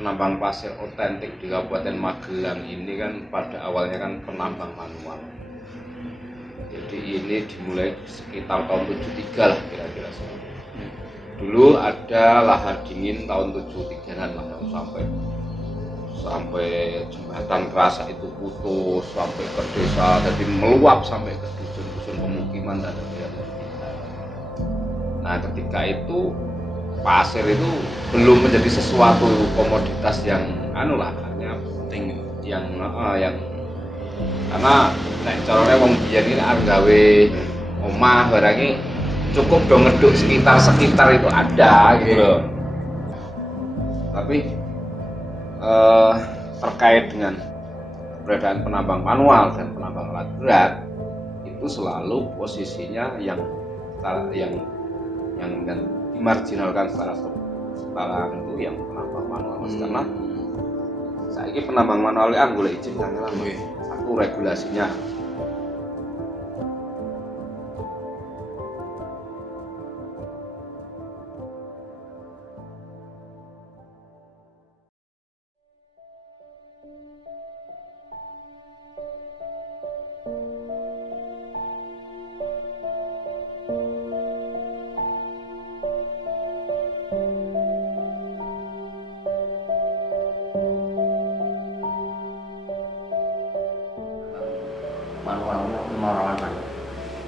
penambang pasir otentik di Kabupaten Magelang ini kan pada awalnya kan penambang manual. Jadi ini dimulai sekitar tahun 73 lah kira-kira. Dulu ada lahar dingin tahun 73-an lah yang sampai jembatan Kerasa itu putus sampai ke desa, jadi meluap sampai ke dusun-dusun pemukiman dan nah ketika itu pasir itu belum menjadi sesuatu komoditas yang hanya penting yang karena nek carane wong biyen iki arep gawe omah barangnya cukup dong ngeduk sekitar itu ada gitu loh. Tapi terkait dengan keberadaan penambang manual dan penambang alat berat itu selalu posisinya yang dimarginalkan secara itu yang penambang manual karena saiki penambang manual kan boleh izin kan satu regulasinya. Manual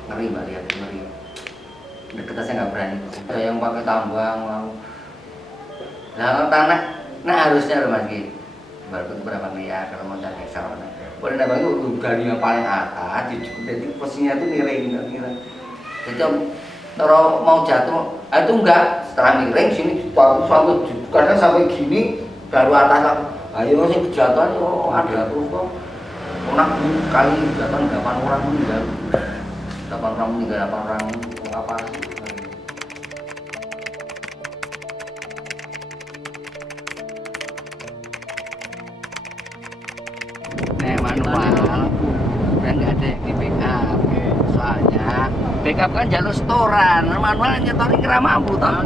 ngeri mbak, lihat ngeri deket saya nggak berani. Ada yang pakai tambang mau nah tanah harusnya loh mas Ki baru itu berapa miliar kalau mau cari hektar boleh nambang itu dari yang paling atas jadi posisinya itu miring jadi kalau mau jatuh itu enggak setelah miring sini suatu kadang sampai gini baru atas ayo sih kejatuhan ada terus kok kali jatuh 8 orang meninggal 8 orang apa manual dan nggak ada yang di backup soalnya backup kan jalur setoran manual nyetorin kira mampu tau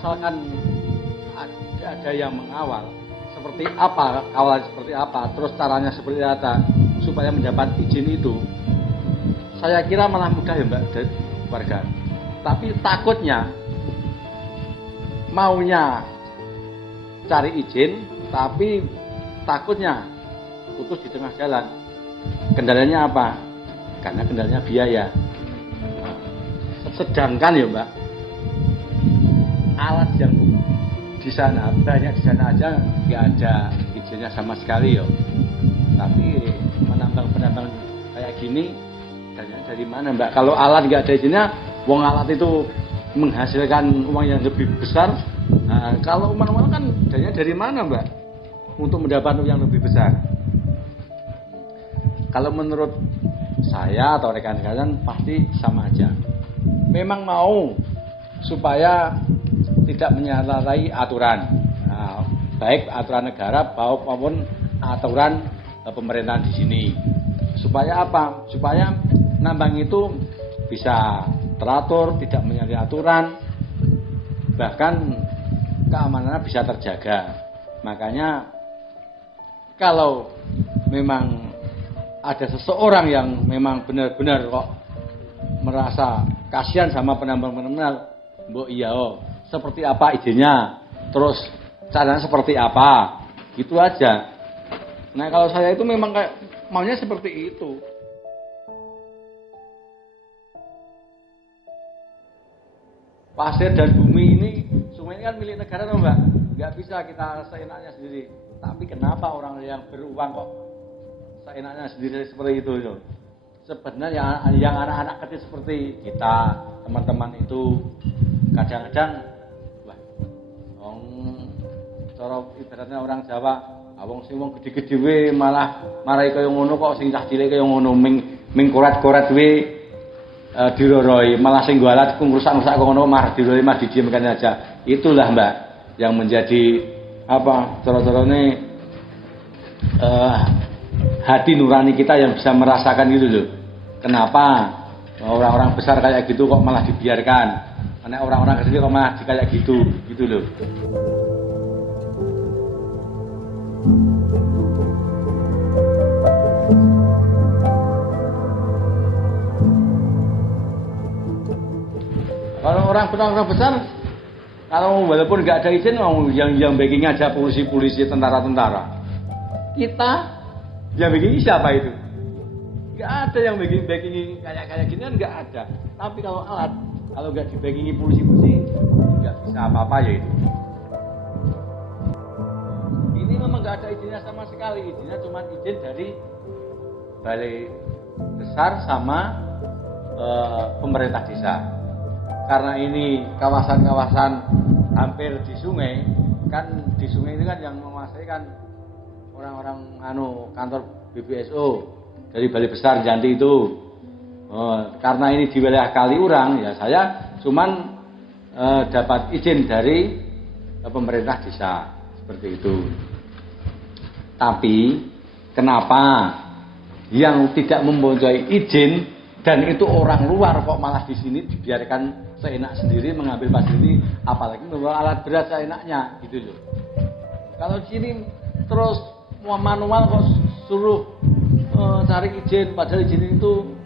asalkan ada yang mengawal seperti apa, awalnya seperti apa, terus caranya seperti apa supaya mendapat izin itu saya kira malah mudah ya mbak warga. Tapi takutnya maunya cari izin tapi takutnya putus di tengah jalan. Kendalanya apa? Karena kendalanya biaya. Sedangkan ya mbak alat yang di sana banyak di sana aja nggak ada izinnya sama sekali yo. Tapi penambang kayak gini dari mana mbak? Kalau alat nggak ada izinnya, wong alat itu menghasilkan uang yang lebih besar. Nah, kalau manual kan dananya dari mana mbak? Untuk mendapat uang yang lebih besar. Kalau menurut saya atau rekan-rekan pasti sama aja. Memang mau supaya tidak menyalahi aturan, nah, baik aturan negara maupun aturan pemerintahan di sini. Supaya apa? Supaya nambang itu bisa teratur, tidak menyalahi aturan, bahkan keamanannya bisa terjaga. Makanya kalau memang ada seseorang yang memang benar-benar kok merasa kasihan sama penambang-penambang, mbok iya seperti apa izinnya, terus caranya seperti apa, gitu aja. Nah kalau saya itu memang kayak maunya seperti itu. Pasir dan bumi ini, sungai ini kan milik negara loh mbak, nggak bisa kita seenaknya sendiri. Tapi kenapa orang yang beruang kok seenaknya sendiri seperti itu? Sebenarnya yang anak-anak kecil seperti kita, teman-teman itu kadang-kadang cara ibaratnya orang Jawa, wong sing wong gede-gede we malah marai kaya ngono kok sing cah cilik kaya ngono ming korat-korat we diroroi, malah sing gua alat rusak kok ngono marah diroroi mah didiamkan aja. Itulah Mbak. yang menjadi apa cara-carane hati nurani kita yang bisa merasakan itu loh. Kenapa orang-orang besar kayak gitu kok malah dibiarkan? Karena orang-orang kecil kok malah kayak gitu loh. Kalau orang besar, kalau walaupun nggak ada izin, yang backing aja polisi-polisi, tentara-tentara. Kita yang backing siapa itu? Nggak ada yang backing kayak gini kan nggak ada. Tapi kalau alat, kalau nggak dibackingi polisi-polisi, nggak bisa apa-apa ya itu. Ini memang nggak ada izinnya sama sekali. Izinnya cuma izin dari balai besar sama pemerintah desa. Karena ini kawasan-kawasan hampir di sungai, kan di sungai ini kan yang menguasai kan orang-orang kantor BBSO dari Balai Besar Janti itu. Karena ini di wilayah Kaliurang, ya saya cuman dapat izin dari pemerintah desa seperti itu. Tapi kenapa yang tidak mempunyai izin dan itu orang luar kok malah di sini dibiarkan seenak sendiri mengambil fasilitas, apalagi membawa alat berat seenaknya gitu loh. Kalau di sini terus manual kok suruh cari izin, padahal izin itu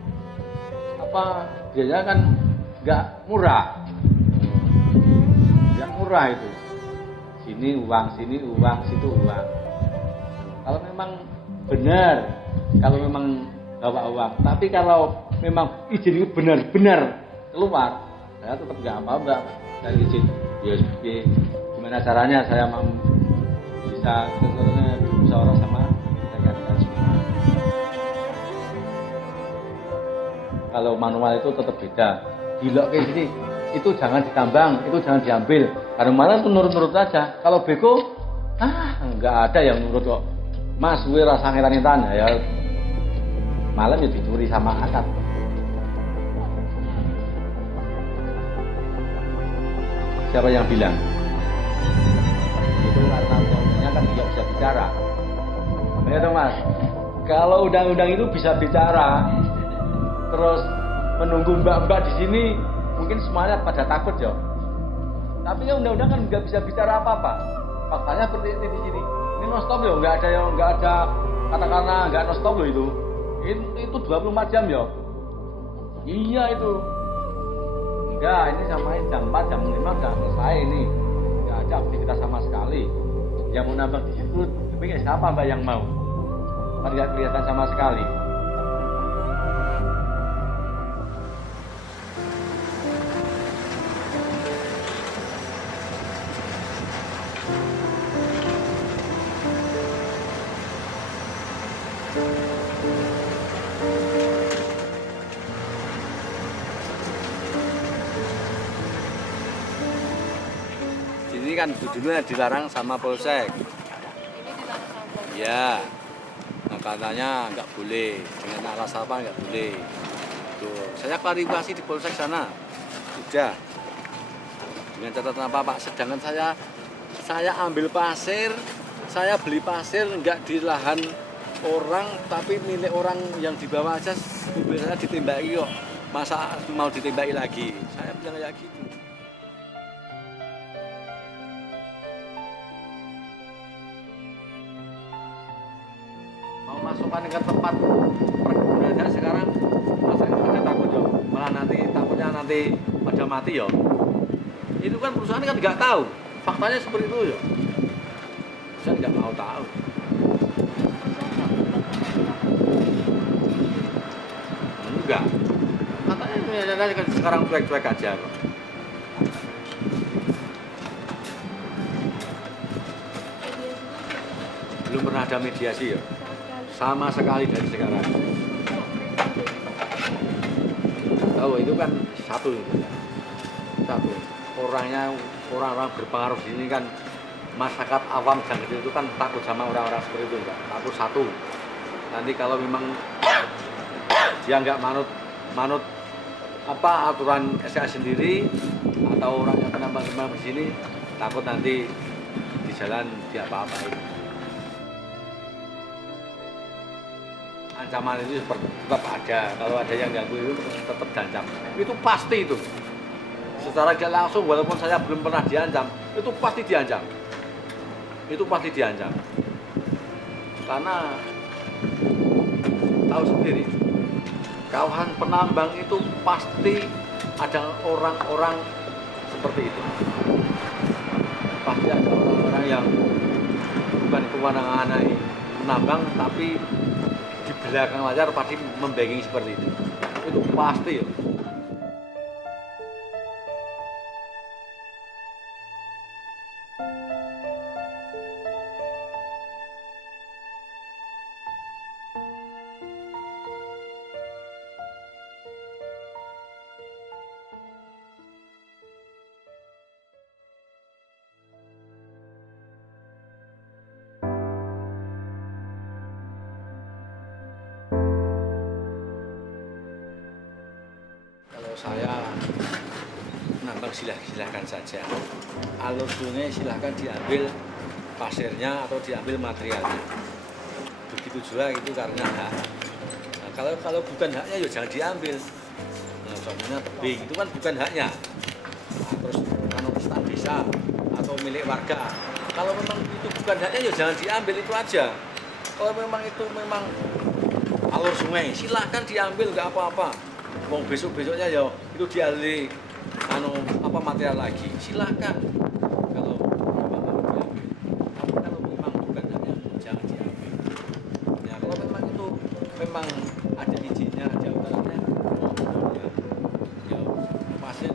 biasanya kan nggak murah itu. Sini uang, situ uang. Kalau memang benar, kalau memang bawa uang, tapi kalau memang izin itu benar-benar keluar, saya tetap nggak apa-apa dari izin. Ya gimana caranya saya mau bisa musyawarah sama rekan-rekan semua. Kalau manual itu tetap beda. Gila kayak gini, itu jangan ditambang, itu jangan diambil. Karena malah itu nurut-nurut aja. Kalau beko, nggak ada yang nurut kok. Mas, gue rasa ngetan-ngetan ya. Malam ya dicuri sama akad. Siapa yang bilang? Itu karena undang-undangnya kan tidak bisa bicara. Ya dong Mas. Kalau undang-undang itu bisa bicara, terus menunggu mbak-mbak di sini, mungkin semuanya pada takut ya. Tapi ya undang-undang kan nggak bisa bicara apa-apa. Faktanya seperti ini di sini. Ini non stop ya, nggak ada katakanlah nggak non stop loh itu. Itu 24 jam ya. Iya itu. Enggak, ini sama jam 4, jam 5 udah selesai ini. Enggak ada aktivitas sama sekali. Yang mau nambah di situ, tapi siapa mbak yang mau? Tidak kelihatan sama sekali. Ini kan dulunya dilarang sama Polsek. Ya, nah, katanya nggak boleh dengan alasan apa nggak boleh. Tuh, saya klarifikasi di Polsek sana, sudah dengan catatan apa Pak? Sedangkan saya ambil pasir, saya beli pasir nggak di lahan orang, tapi milik orang yang dibawa aja, biasanya ditembaki kok. Masa mau ditembaki lagi? Saya bilang kayak gitu. Masukkan ke tempat perkebunan sekarang masyarakat pada takut ya, malah takutnya nanti pada mati ya. Itu kan perusahaan kan nggak tahu, faktanya seperti itu ya. Saya nggak mau tahu. Enggak, katanya sekarang cuek-cuek aja kok. Belum pernah ada mediasi ya. Sama sekali dari sekarang. Tahu itu kan satu. Orang-orang berpengaruh di sini kan masyarakat awam dan itu kan takut sama orang-orang seperti itu, enggak. Takut satu. Nanti kalau memang dia nggak manut aturan SKS sendiri atau orang yang penambang di sini takut nanti di jalan dia apa-apain. Ancaman itu tetap ada, kalau ada yang ganggu itu tetap diancam. Itu pasti itu. Secara tidak langsung walaupun saya belum pernah diancam, itu pasti diancam. Itu pasti diancam. Karena tahu sendiri, kawasan penambang itu pasti ada orang-orang seperti itu. Pasti ada orang-orang yang bukan kewenangan penambang, tapi di belakang layar pasti membacking seperti itu. Itu pasti ya. Saya nambang silahkan saja. Alur sungai silahkan diambil pasirnya atau diambil materialnya. Begitu juga itu karena hak. Nah, kalau bukan haknya ya jangan diambil. Nah, contohnya tebing itu kan bukan haknya. Nah, terus kalau staf desa atau milik warga. Kalau memang itu bukan haknya ya jangan diambil, itu aja. Kalau memang itu memang alur sungai silahkan diambil, nggak apa-apa. Wong besok-besoknya ya itu dialih material lagi. Silakan kalau memang mau diambil. Tapi kalau memang bukan haknya jangan diambil. Ya kalau memang itu memang ada izinnya, ada aturannya, ya pasnya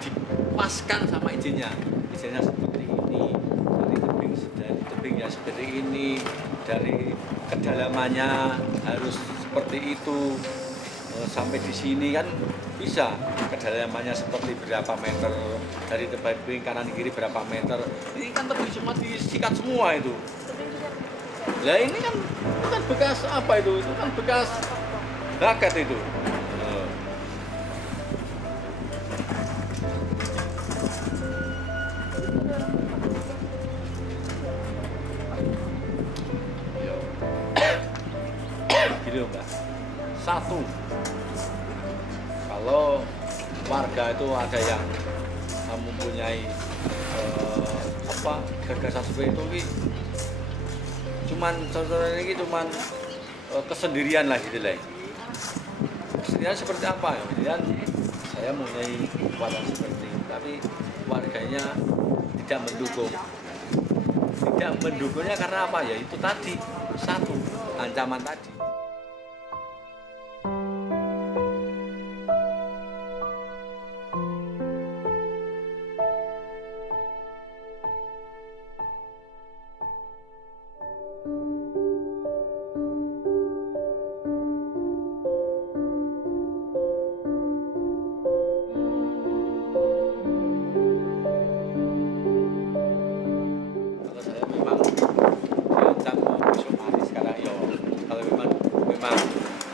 dipaskan sama izinnya. Izinnya seperti ini, dari tebing ya seperti ini, dari kedalamannya harus seperti itu. Sampai di sini kan bisa kedalamannya seperti berapa meter, dari tebing kanan kiri berapa meter. Ini kan tebing semua disikat semua itu. Lah ini kan bukan bekas apa itu kan bekas bakat itu. Gini Mbak, satu, kalau warga itu ada yang mempunyai gagasan seperti itu, cuman contohnya ini cuman kesendirian lah gitu lah. Kesendirian seperti apa ya? Kemudian saya mempunyai kekuatan seperti itu, tapi warganya tidak mendukung. Tidak mendukungnya karena apa ya? Itu tadi, satu, ancaman tadi.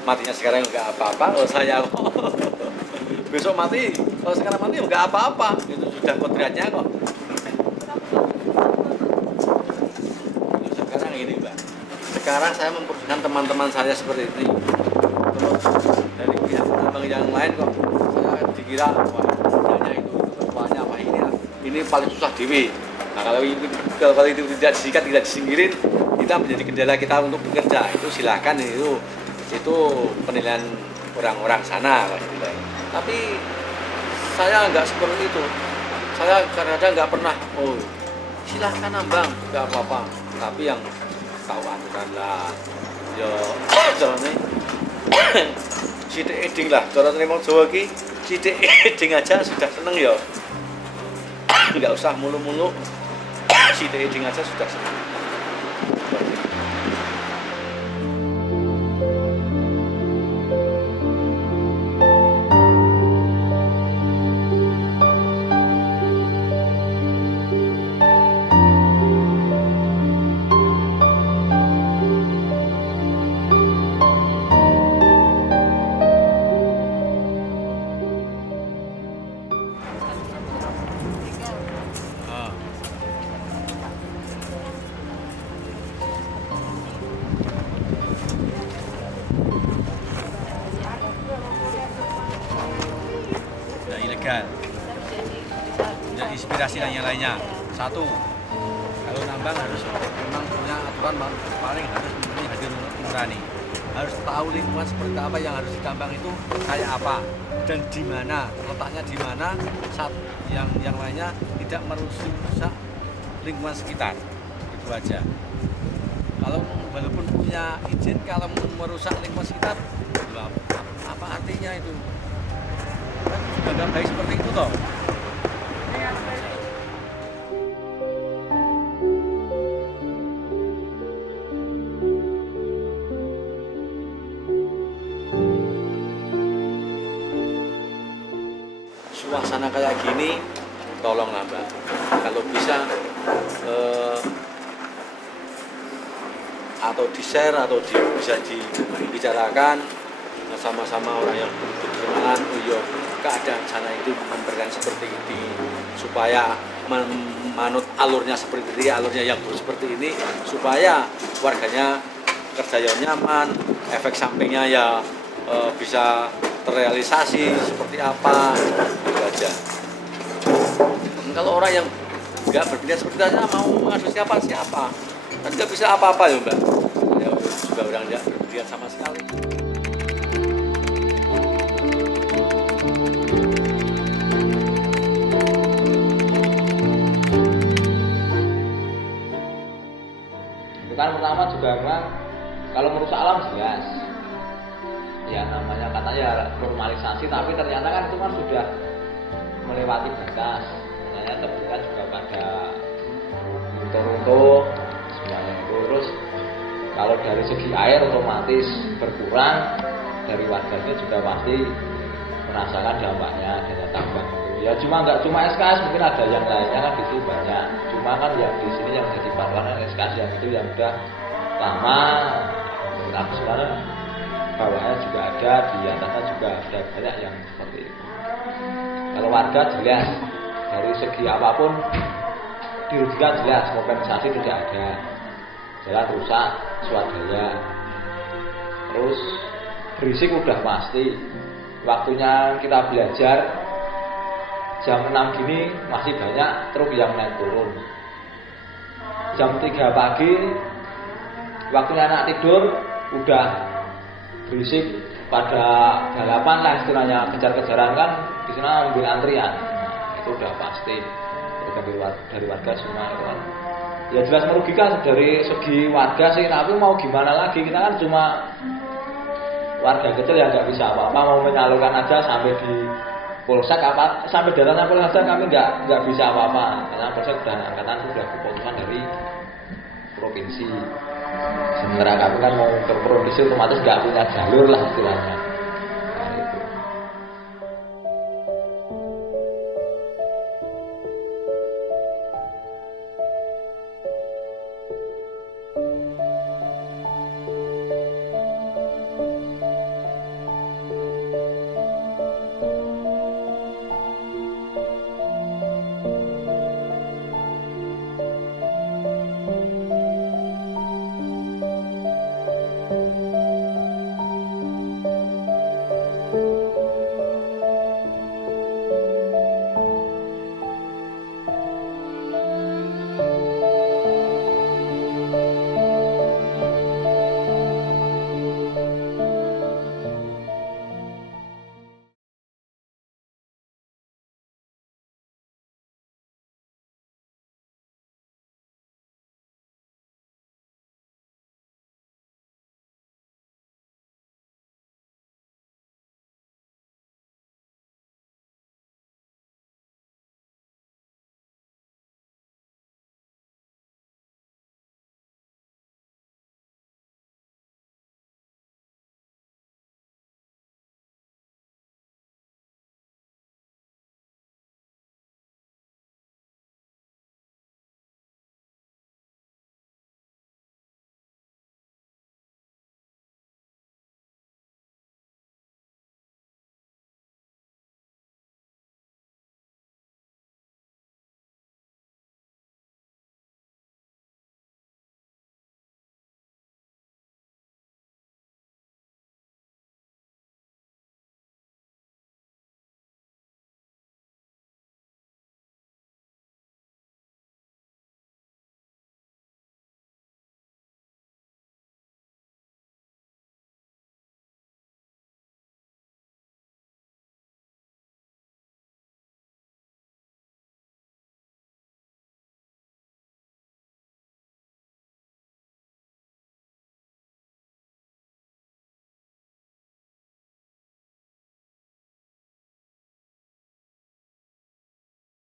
Matinya sekarang nggak apa-apa, kalau saya besok mati, kalau sekarang mati nggak apa-apa, itu sudah kodratnya kok. Sekarang ini Mbak, sekarang saya memperjuangkan teman-teman saya seperti ini. Terus dari pihak penambang yang lain kok saya dikira wah hanya itu ketuanya apa ini paling susah dewi. Nah kalau itu tidak disikat, tidak disingkirin, kita menjadi kendala kita untuk bekerja. Itu silahkan itu penilaian orang-orang sana, tapi saya nggak seperti itu. Saya kadang-kadang nggak pernah, silahkan nambang, nggak apa-apa. Tapi yang tahu aturan lah, yo caranya sidik eding lah. Cara terima Jawa ki sidik eding aja sudah seneng ya, nggak usah mulu-mulu. Sidik eding aja sudah seneng. dan yang lainnya. Satu, kalau nambang harus memang punya aturan paling harus memenuhi hadir nurani. Harus tahu lingkungan seperti apa yang harus ditambang itu kayak apa dan di mana letaknya, di mana saat yang lainnya tidak merusak lingkungan sekitar. Itu aja. Kalau walaupun punya izin, kalau merusak lingkungan sekitar, apa artinya itu? Kan sudah nggak baik seperti itu toh. Suasana kayak gini, tolonglah Mbak, kalau bisa atau di-share atau bisa dibicarakan sama-sama orang yang berkenalan, keadaan sana itu memberikan seperti ini, supaya manut alurnya seperti ini, alurnya yang seperti ini, supaya warganya kerja yang nyaman, efek sampingnya ya bisa terrealisasi seperti apa, itu aja. Kalau orang yang nggak berpikir seperti itu mau mengadu siapa kan nggak bisa apa-apa ya Mbak, ya juga orang nggak berpikir sama sekali. Itu kan pertama juga memang kalau merusak alam jelas ya namanya katanya normalisasi, tapi ternyata kan itu kan sudah melewati batas. Misalnya tebukan juga pada runtuh-runtuh sebenarnya itu. Terus kalau dari segi air otomatis berkurang, dari warganya juga pasti merasakan dampaknya adanya tambang itu. Ya nggak cuma SKS, mungkin ada yang lainnya kan gitu banyak. Cuma kan yang di sini yang jadi pahlawan SKS yang itu yang udah lama. Tapi sekarang bawahnya juga ada, di atasnya juga ada banyak yang seperti itu. Kalau warga jelas dari segi apapun dirugikan jelas, kompensasi tidak ada, jalan rusak, swadaya, terus berisik udah pasti. Waktunya kita belajar jam 6 gini masih banyak truk yang naik turun. Jam 3 pagi waktunya anak tidur udah berisik pada balapan lah istilahnya, kejar-kejaran kan di sana ambil antrian. Itu udah pasti dari warga semua itu kan. Ya jelas merugikan dari segi warga sih, tapi mau gimana lagi, kita kan cuma warga kecil yang nggak bisa apa-apa, mau menyalurkan aja sampai di polsek apa sampai datangnya polsek kami nggak bisa apa-apa karena polsek sudah angkatan sudah keputusan dari provinsi. Sementara kami kan mau ke provinsi otomatis nggak punya jalur lah istilahnya.